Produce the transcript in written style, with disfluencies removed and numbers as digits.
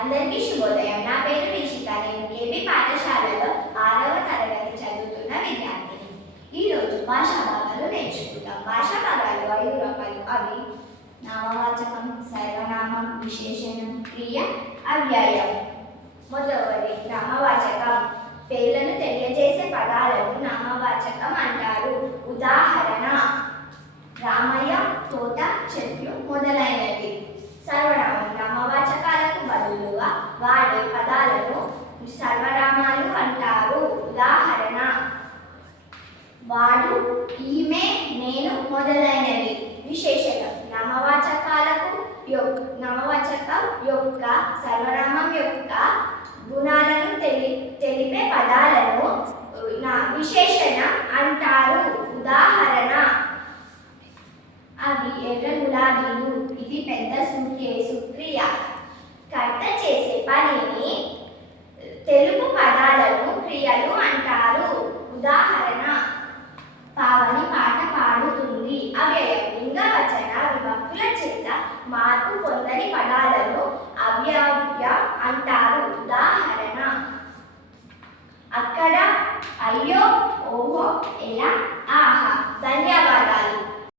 అందరికీ శుభోదయం. నా పేరు రిషిత. నేను కేబీ పాఠశాలలో 6వ తరగతి చదువుతున్న విద్యార్థిని. ఈరోజు భాషా భాగాలు నేర్చుకుంటాం. భాషా భాగాలు 5 రకాలు. అవి నామవాచకం, సర్వనామం, విశేషణం, క్రియ, అవ్యయం. మొదటిది నామవాచకం. పేర్లను తెలియజేసే పదాలను నామవాచకం అంటారు. ఉదాహరణ రామయ్య, తోట, చెట్లు మొదలైనవి. సర్వనామం నామవాచకాలకు బదులుగా వాడే పదాలను సర్వనామాలు అంటారు. ఉదాహరణ వాడు, ఈమె, నేను మొదలైనవి. విశేషణం నామవాచకం యొక్క సర్వనామం యొక్క గుణాలను తెలిపే పదాలను విశేషణం అంటారు. ఉదాహరణ అవి ఎర్ర గులాబీలు. ఇది పెద్ద సూట్కేసు. క్రియ కర్త చేసే పనిని తెలుగు పదాలను క్రియలు అంటారు. ఉదాహరణ పావని పాట పాడుతుంది. అవ్యయం లింగవచన విభక్తుల చేత మార్పు పొందని పదాలను అవ్యయం అంటారు. ఉదాహరణ అక్కడ, అయ్యో, ఓహో, ఎలా,